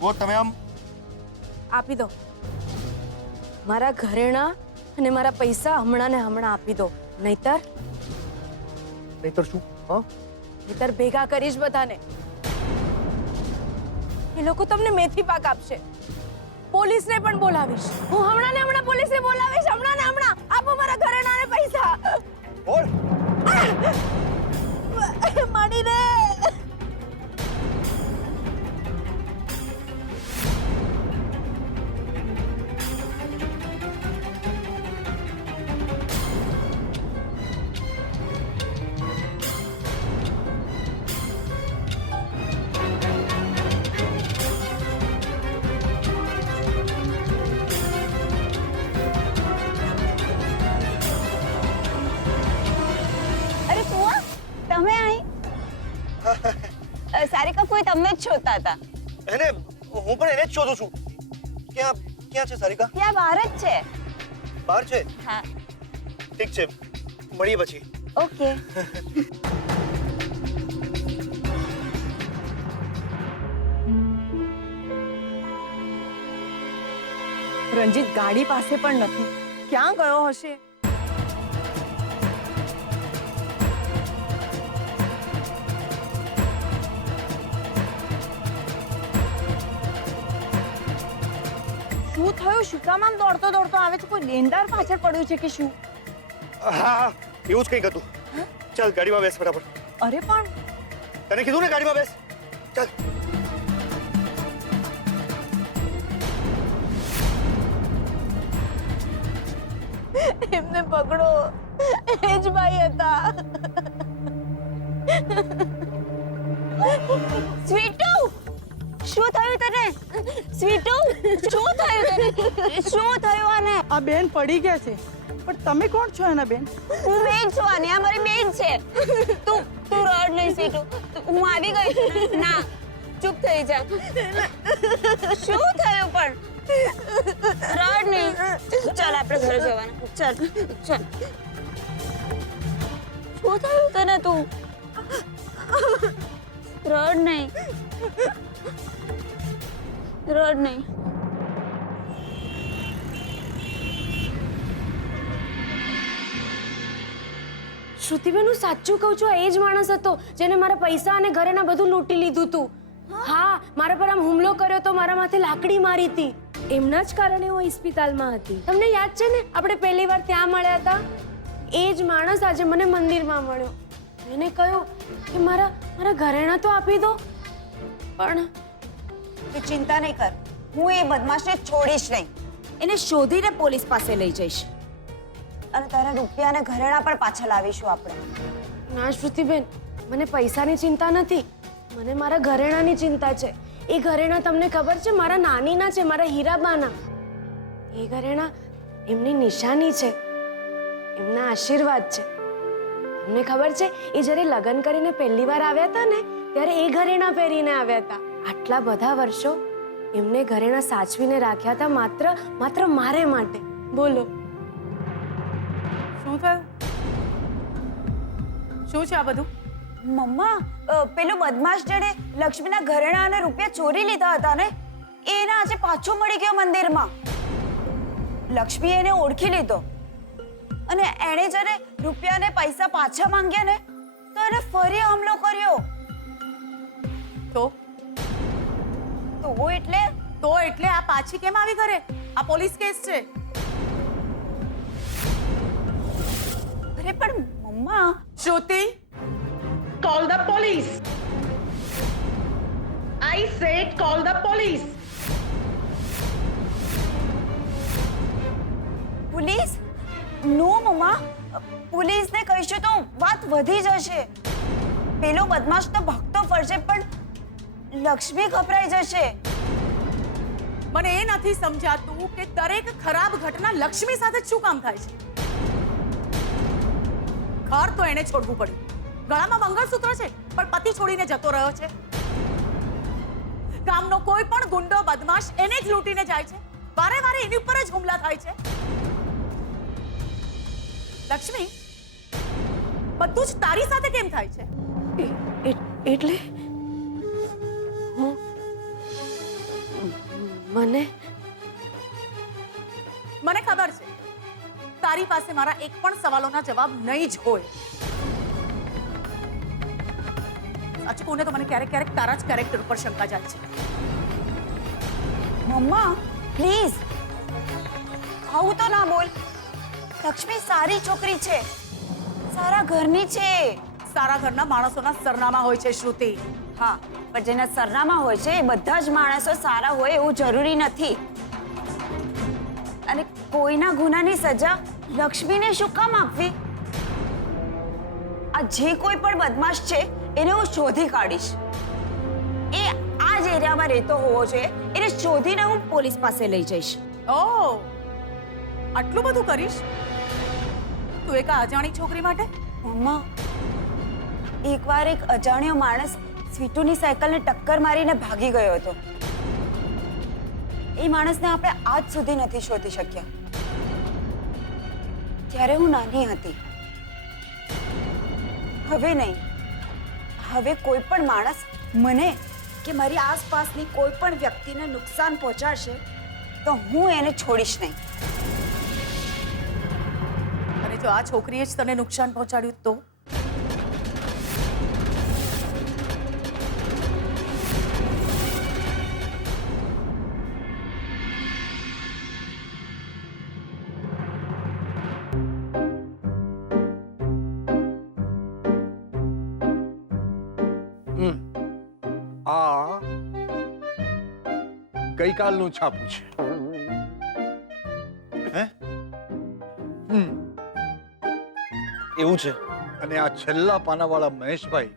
જુઓ તમે આમ આપી દો મારા ઘરેણા અને મારા પૈસા હમણાં ને હમણાં આપી દો, નહીતર શું? હા, નહીતર ભેગા કરીશ બધાને. એ લોકો તમને મેથી પાક આપશે. પોલીસને પણ બોલાવીશ. હું હમણાં ને હમણાં પોલીસને બોલાવીશ. હમણાં ને હમણાં આપો મારા ઘરેણા અને પૈસા. બોલ. માડી રે. સારિકા કોઈ તમને જ શોધતા હતા. એને હું પણ એને જ શોધું છું. ક્યાં ક્યાં છે સારિકા? ત્યાં બહાર જ છે. બહાર છે? હા. ઠીક છે, મળીએ પછી. ઓકે. રંજીત ગાડી પાસે પણ નથી. ક્યાં ગયો હશે? શું થયું? શું કામ આમ દોડતો દોડતો આવે છે? કોઈ લેનદાર પાછળ પડ્યું છે કે શું? હા, એવું જ કંઈક હતું. ચાલ ગાડીમાં બેસ ફટાફટ. અરે પણ તને કીધું ને ગાડીમાં બેસ. ચાલ. એમને પકડો. એ જ ભાઈ હતા. સ્વીટુ, શું થયું તને? સ્વીટુ, શું થયું તને? શું થયું આને? આ બેન પડી ગયા છે, પણ તમે કોણ છો એના બેન? હું બેન છું આની, આ મારી બેન છે. તું રડ નહીં સ્વીટુ, હું આવી ગઈ. ના, ચૂપ થઈ જા. શું થયું પણ? રડ નહીં. ચાલ આપણે ઘરે જવાના. ચાલ ચાલ. શું થયું તને? તું રડ નહીં. રડ નહીં. શ્રુતિબેન, હું સાચું કહું છું. આ એ જ માણસ હતો જેને મારા પૈસા અને ઘરેના બધું લૂંટી લીધું હતું. હા, મારા પર આમ હુમલો કર્યો તો, મારા માથે લાકડી મારી હતી. એમના જ કારણે હું હોસ્પિટલમાં હતી. તમને યાદ છે ને, આપણે પહેલી વાર ત્યાં મળ્યા હતા? એ જ માણસ આજે મને મંદિરમાં મળ્યો. એને કહ્યું કે મારા ઘરેણા તો આપી દો. પણ તું ચિંતા નહીં કર, હું એ બદમાશને છોડીશ નહીં. એને શોધીને પોલીસ પાસે લઈ જઈશ અને તારા રૂપિયા અને ઘરેણા પણ પાછા લાવીશું આપણે. ના શ્રુતિબેન, મને પૈસાની ચિંતા નથી. મને મારા ઘરેણાની ચિંતા છે. એ ઘરેણા તમને ખબર છે, મારા નાનીના છે, મારા હીરાબાના. એ ઘરેણા એમની નિશાની છે, એમના આશીર્વાદ છે. તમને ખબર છે, એ જ્યારે લગ્ન કરીને પહેલી વાર આવ્યા હતા ને, ત્યારે એ ઘરેણા પહેરીને આવ્યા હતા. આટલા બધા વર્ષો એમને ઘરેણા સાચવીને રાખ્યા હતા, માત્ર મારે માટે. બોલો, શું થયું? શું છે આ બધું? મમ્મા, પેલો બદમાશ જેણે લક્ષ્મીના ઘરેણા અને રૂપિયા ચોરી લીધા હતા ને, એને આજે પાછો મળી ગયો મંદિરમાં. લક્ષ્મી એને ઓળખી લીધો અને એણે જ્યારે રૂપિયા અને પૈસા પાછા માંગ્યા ને, તો એને ફરી હુમલો કર્યો. તો એટલે આ પાછી કેમ આવી ઘરે? આ પોલીસ કેસ છે. અરે પણ મમ્મા, Shruti, call the police. I said call the police. Police? No મમ્મા, પોલીસને કહીશું તો વાત વધી જશે. પેલો બદમાશ તો ભાગતો ફરશે, પણ લક્ષ્મી ગભરાઈ જશે. મને એ નથી સમજાતું કે દરેક ખરાબ ઘટના લક્ષ્મી સાથે શું કામ થાય છે. ઘર તો એને છોડવું પડ્યું, ગળામાં મંગળસૂત્ર છે, પણ પતિ છોડીને જતો રહ્યો છે. ગામનો કોઈ પણ ગુંડો બદમાશ એને જ લૂંટીને જાય છે. વારે વારે એની ઉપર જ હુમલા થાય છે. લક્ષ્મી, બધું જ તારી સાથે કેમ થાય છે? એટલે મને મને ખબર છે તારી પાસે મારા એક પણ સવાલોના જવાબ નહીં જ હોય. સાચું કહું ને તો મને ક્યારેક ક્યારેક તારા જ કેરેક્ટર ઉપર શંકા જાય છે. મમ્મા પ્લીઝ આવું તો ના બોલ. લક્ષ્મી સારી છોકરી છે, સારા ઘરની છે. સારા ઘરના માણસોના સરનામા હોય છે શ્રુતિ. હા, પણ જેના સરનામા હોય છે એ બધા જ માણસો સારા હોય એવું જરૂરી નથી. અને કોઈના ગુનાની સજા લક્ષ્મીને શું કામ આપવી? આ જે કોઈ પણ બદમાશ છે એને હું શોધી કાઢીશ. એ આ જ એરિયામાં રહેતો હોવો જોઈએ, એને શોધીને હું પોલીસ પાસે લઈ જઈશ. ઓહ, આટલું બધું કરીશ તું એક આ અજાણી છોકરી માટે? મમ્મા, એકવાર એક અજાણ્યો માણસ સ્વીટુની સાયકલને ટક્કર મારીને ભાગી ગયો હતો. એ માણસને આપણે આજ સુધી નથી શોધી શક્યા. ત્યારે હું નાની હતી. હવે નહીં, હવે કોઈ પણ માણસ મને કે મારી આસપાસની કોઈ પણ વ્યક્તિને નુકસાન પહોંચાડશે તો હું એને છોડીશ નહીં. અને જો આ છોકરીએ જ તને નુકસાન પહોંચાડ્યું તો? આ ગઈકાલનું છાપું છે. હે એવું છે? અને આ છેલ્લા પાનાવાળા મહેશભાઈ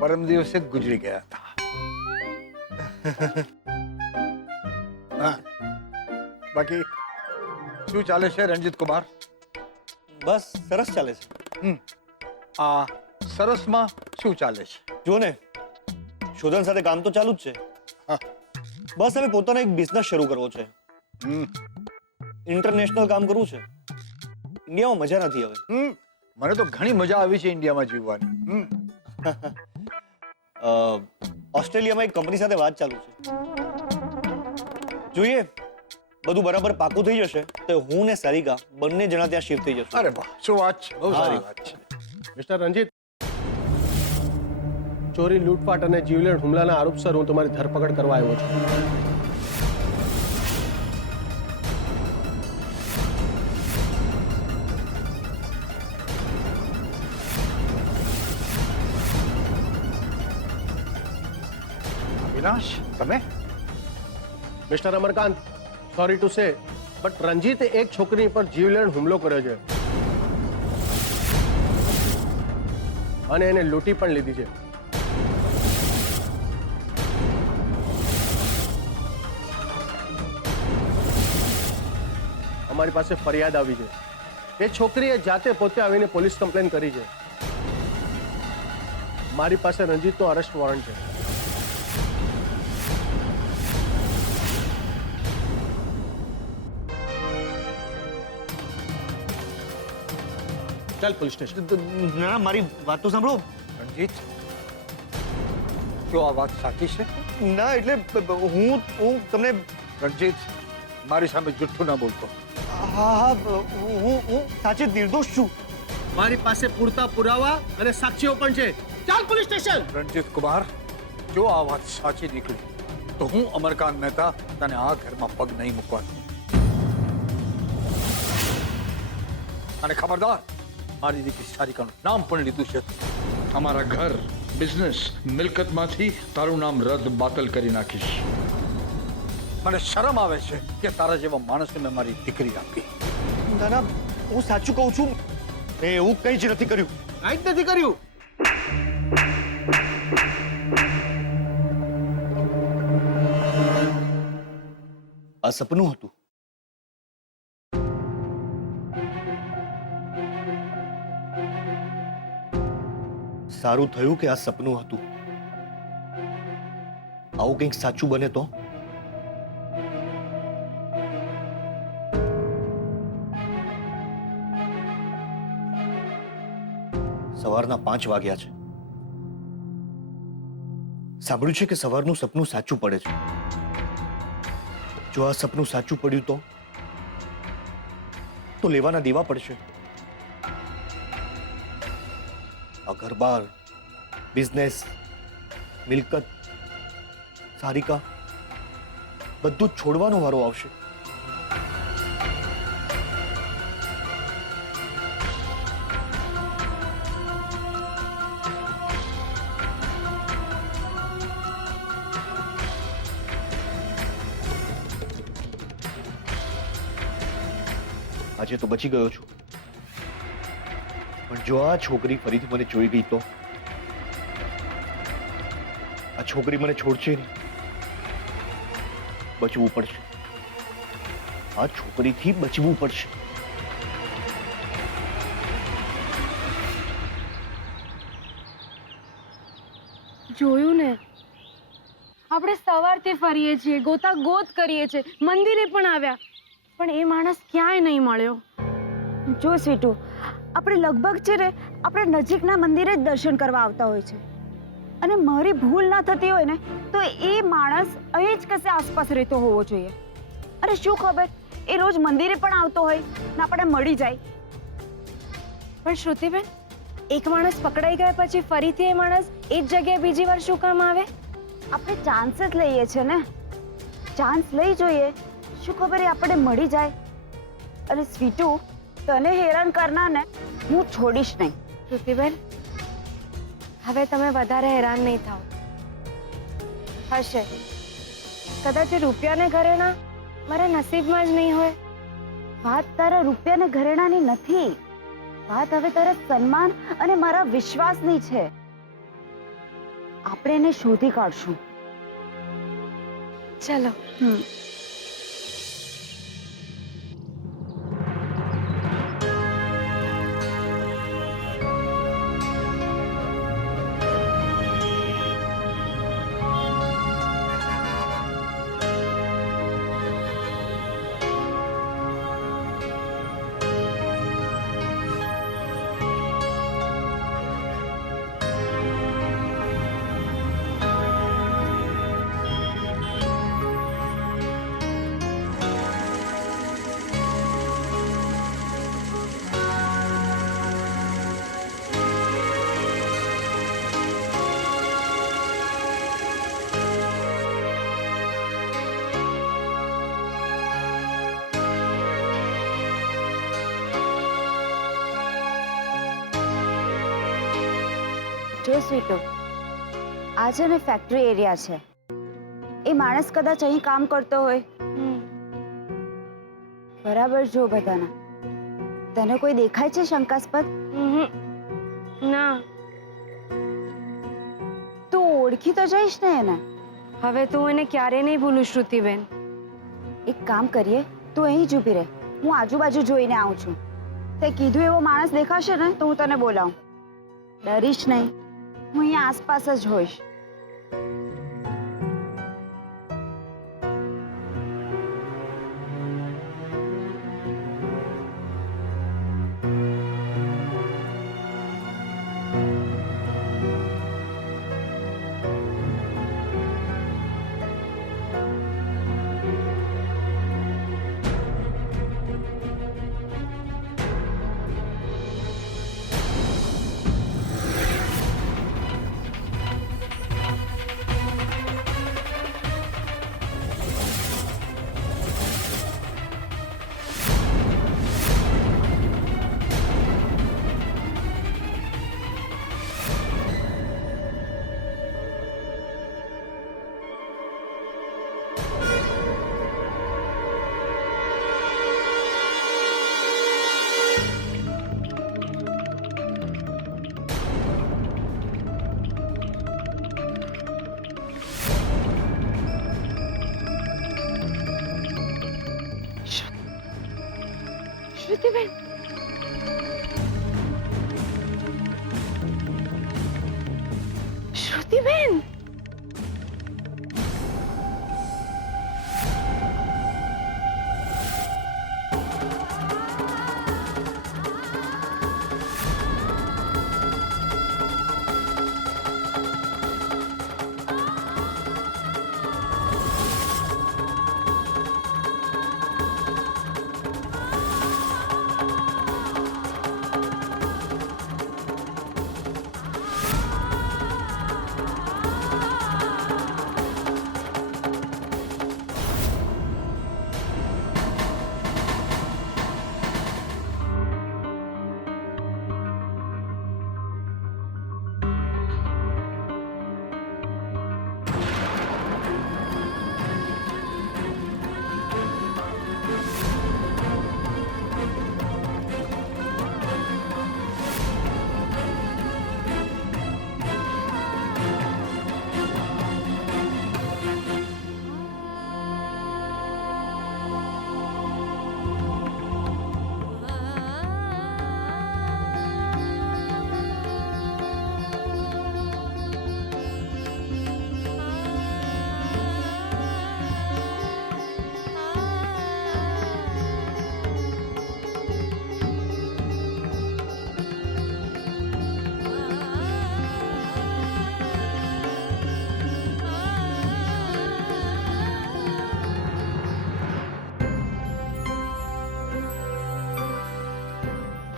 પરમ દિવસે જ ગુજરી ગયા હતા. હા, બાકી શું ચાલે છે રણજીત કુમાર? બસ સરસ ચાલે છે. આ સરસમાં શું ચાલે છે? જો ને, શોધન સાથે કામ તો ચાલુ જ છે. હા. બસ હવે પોતાનો એક બિઝનેસ શરૂ કરવો છે. ઇન્ટરનેશનલ કામ કરવું છે. ઇન્ડિયામાં મજા નથી હવે. મને તો ઘણી મજા આવી છે ઇન્ડિયામાં જીવવાની. ઓસ્ટ્રેલિયામાં એક કંપની સાથે વાત ચાલુ છે. જોઈએ, બધું બરાબર પાકું થઈ જશે તો હું ને સારિકા બંને જણા ત્યાં શિફ્ટ થઈ જશું. અરે વાહ, શું વાત છે, બહુ સારી વાત છે. મિસ્ટર રંજીત, ચોરી, લૂંટફાટ અને જીવલેણ હુમલાના આરોપસર હું તમારી ધરપકડ કરવા આવ્યો છું. વિનાશ, તમે? Mister Amarkant, sorry to say but રંજીતે એક છોકરી પર જીવલેણ હુમલો કર્યો છે અને એને લૂંટી પણ લીધી છે. અમારી પાસે ફરિયાદ આવી છે. એ છોકરીએ જાતે પોતે આવીને પોલીસ કમ્પ્લેન કરી છે. મારી પાસે રંજીતનો અરેસ્ટ વોરંટ છે. ચાલ પોલીસ સ્ટેશન. ના, મારી વાત તો સાંભળો. રણજીત, શું આ વાત સાચી છે? ના, એટલે હું તમને રણજીત, મારી સામે જુઠ્ઠું ના બોલતો. હા, હું સાચે નિર્દોષ છું. મારી પાસે પૂરતા પુરાવા અને સાક્ષીઓ પણ છે. ચાલ પોલીસ સ્ટેશન. રણજીત કુમાર, જો આ વાત સાચી નીકળી તો હું અમરકાંત મહેતા તને આ ઘરમાં પગ નહીં મૂકવા દઉં. અને ખબરદાર, મારી દીકરી સારિકાનું નામ પણ લીધું છે. અમારા ઘર, બિઝનેસ, મિલકતમાંથી તારું નામ રદ બાતલ કરી નાખીશ. મને શરમ આવે છે કે તારા જેવા માણસને મેં મારી દીકરી આપી. ના, હું સાચું કહું છું. મેં એવું કંઈ જ નથી કર્યું. કાંઈ જ નથી કર્યું. આ સપનું હતું. સારું થયું કે આ સપનું હતું. આવું કંઈક સાચું બને તો? સવારના 5 વાગ્યા છે. સાંભળ્યું છે કે સવારનું સપનું સાચું પડે છે. જો આ સપનું સાચું પડ્યું તો લેવાના દેવા પડશે. આ ઘર-બાર, બિઝનેસ, મિલકત, સારિકા બધું જ છોડવાનો વારો આવશે. આજે તો બચી ગયો છું, પણ જો આ છોકરી ફરીથી મને જોઈ ગઈ તો આ છોકરી મને છોડશે નહીં. બચવું પડશે, આ છોકરીથી બચવું પડશે. જોયું ને, આપણે સવારથી ફરીએ છીએ, ગોતા ગોત કરીએ છીએ, મંદિરે પણ આવ્યા, પણ એ માણસ ક્યાંય નહીં મળ્યો. જો સ્વીટુ, આપણે લગભગ છે ને આપણે નજીકના મંદિરે જ દર્શન કરવા આવતા હોય છે, અને મારી ભૂલ ના થતી હોય ને તો એ માણસ અહીં જ કશે આસપાસ રહેતો હોવો જોઈએ. અરે શું ખબર, એ રોજ મંદિરે પણ આવતો હોય ને આપણે મળી જાય. પણ શ્રુતિબેન, એક માણસ પકડાઈ ગયા પછી ફરીથી એ માણસ એ જ જગ્યાએ બીજી વાર શું કામ આવે? આપણે ચાન્સ જ લઈએ છે ને, ચાન્સ લઈ જોઈએ, શું ખબર એ આપણે મળી જાય. અને સ્વીટુ, તને હેરાન કરનારને હું છોડીશ નહીં. શ્રુતિબેન, હવે તમે વધારે હેરાન નહીં થાઓ. હશે કદાચ એ રૂપિયાને ઘરેણા મારા નસીબમાં જ નહીં હોય. વાત તારા રૂપિયાને ઘરેણાની નથી, વાત હવે તારા સન્માન અને મારા વિશ્વાસની છે. આપણે એને શોધી કાઢશું. ચલો. જો સ્વીટુ, આ છે ને ફેક્ટરી એરિયા છે. એ માણસ કદાચ અહીં કામ કરતો હોય. બરાબર જો બધાના. તને કોઈ દેખાય છે શંકાસ્પદ? ના. તું ઓળખી તો જઈશ ને એને. હવે તું એને ક્યારે નહીં ભૂલું શ્રુતિબેન. એક કામ કરીએ, તું અહીં જ ઊભી રહે, હું આજુબાજુ જોઈને આવું છું. તે કીધું એવો માણસ દેખાશે ને તો હું તને બોલાવું. ડરીશ નહીં, હું અહીંયા આસપાસ જ હોઈશ. શ્રુતિબેન, શ્રુતિબેન,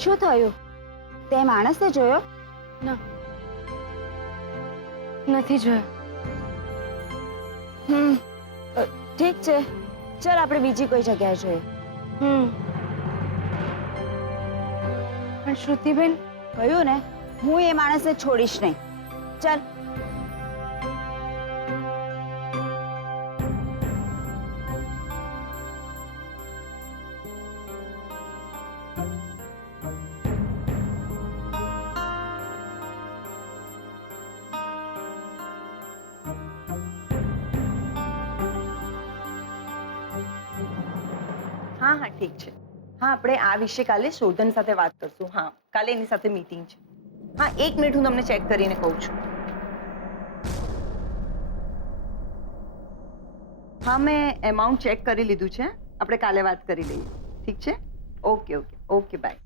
શું થયું? તે માણસને જોયો? ના, નથી જોયા. ઠીક છે, ચાલ આપણે બીજી કોઈ જગ્યાએ જોઈએ. પણ શ્રુતિબેન, કહ્યું ને, હું એ માણસને છોડીશ નહીં. ચાલ. હા હા ઠીક છે. હા આપણે આ વિશે કાલે શોધન સાથે વાત કરશું. હા કાલે એની સાથે મીટિંગ છે. હા 1 મિનિટ હું તમને ચેક કરીને કહું છું. હા મેં એમાઉન્ટ ચેક કરી લીધું છે. આપણે કાલે વાત કરી લઈએ. ઠીક છે? Okay okay okay bye.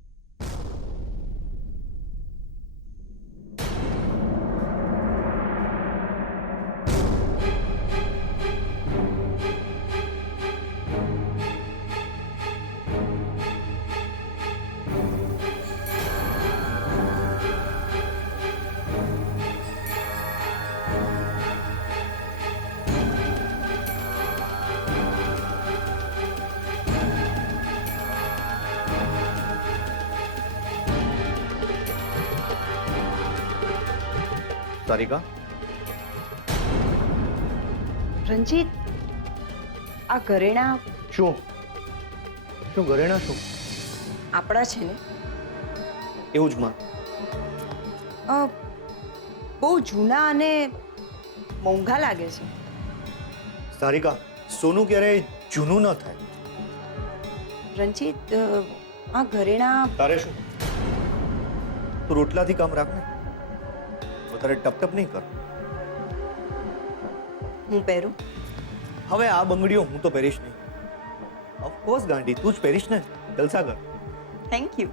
Sarika, Ranjit આ ઘરેણા શું ઘરેણા શું? આપણા છે ને? એવું જ માં. બહુ જૂના અને મોંઘા લાગે છે. સારિકા, સોનું ક્યારેય જૂનું ન થાય. રંજીત આ ઘરેણા તારે શું? તું રોટલાથી કામ રાખ ને, તારે ટપ ટપ નહીં કર. હું પહેરું? હવે આ બંગડીઓ હું તો પહેરીશ નહીં. ઓફકોર્સ ગાંડી, તું જ પહેરીશ ને. જલસા કર. Thank you.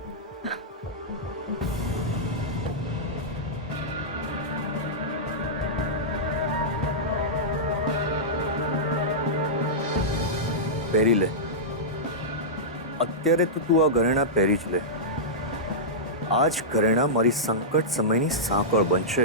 પહેરી લે. અત્યારે તો તું આ ઘરેણા પહેરી જ લે. આ જ ઘરેણા મારી સંકટ સમયની સાંકળ બનશે.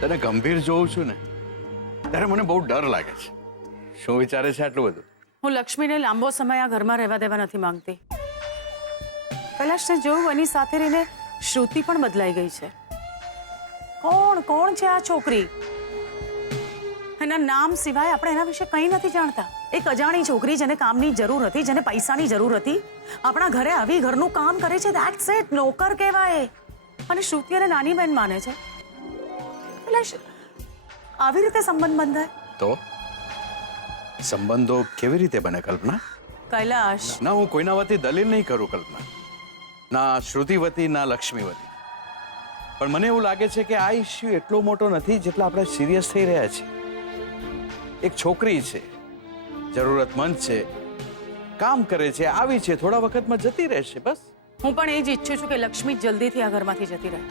તને ગંભીર જોઉં છું ને ત્યારે મને બહુ ડર લાગે છે. શું વિચારે છે આટલું બધું? હું લક્ષ્મીને લાંબો સમય આ ઘરમાં રહેવા દેવા નથી માંગતી. કૈલાશને જોયું એની સાથે રહીને શ્રુતિ પણ બદલાઈ ગઈ છે. કોણ છે આ છોકરી? એના નામ સિવાય આપણે એના વિશે કંઈ નથી જાણતા. એક અજાણી છોકરી જેને કામની જરૂર હતી, જેને પૈસાની જરૂર હતી, આપણા ઘરે આવી ઘરનું કામ કરે છે. ધેટ્સ ઇટ, નોકર કહેવાય. અને શ્રુતિ એને નાની બહેન માને છે. કૈલાશ, આવી રીતે સંબંધ બંધાય? તો સંબંધો કેવી રીતે બને કલ્પના? કૈલાશ, ના, હું કોઈના વતી દલીલ નહીં કરું કલ્પના. ના શ્રુતિવતી ના લક્ષ્મીવતી. પણ મને એવું લાગે છે કે આ ઇસ્યુ એટલો મોટો નથી જેટલા આપણે સિરિયસ થઈ રહ્યા છીએ. એક છોકરી છે, જરૂરતમંદ છે, કામ કરે છે, આવી છે, થોડા વખતમાં જતી રહેશે, બસ. હું પણ એ જ ઈચ્છું છું કે લક્ષ્મી જલ્દીથી આ ઘરમાંથી જતી રહે.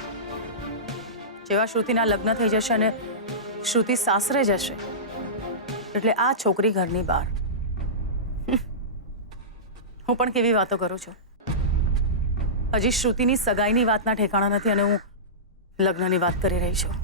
જેવા શ્રુતિના લગ્ન થઈ જશે અને શ્રુતિ સાસરે જશે એટલે આ છોકરી ઘરની બહાર. હું પણ કેવી વાતો કરું છું. હજી શ્રુતિની સગાઈની વાતના ઠેકાણા નથી અને હું લગ્નની વાત કરી રહી છું.